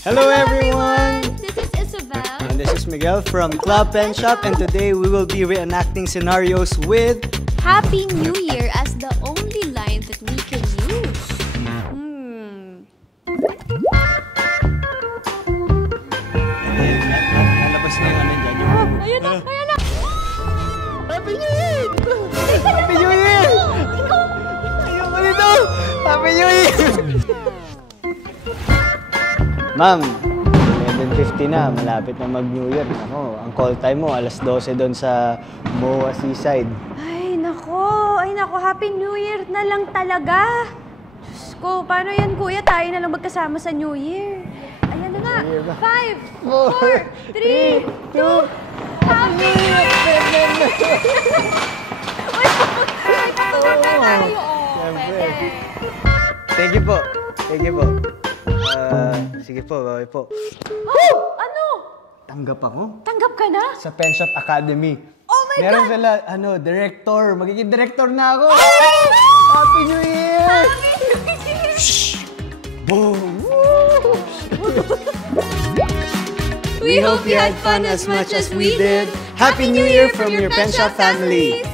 Hello everyone! This is Isabel. And this is Miguel from Club Pen Shop, and today we will be reenacting scenarios with Happy New Year as the only line that we can use. Nalabas na yung ano dyan. Ayan na! Ayan na! Happy New Year! Happy New Year! Ayoko nito! Happy New Year! Ma'am, 11:50 na. Malapit na mag-New Year. Ako, ang call time mo, alas 12 doon sa MOA Seaside. Ay, nako! Ay, nako! Happy New Year na lang talaga! Diyos ko, paano yan, kuya? Tayo na lang magkasama sa New Year. Ayan na nga! 5, 4, 3, 2, Happy New Year! Thank you po. Thank you po. Sige po, bye po. Oh! Ano? Tanggap ako Tanggap ka na? sa Pen Shop Academy. Oh my Meron God! sila, director. Magiging director na ako. Oh my God! Happy New Year! Happy New Year! Boom! We hope you had fun as much as we did. Happy New Year from your Pen Shop family.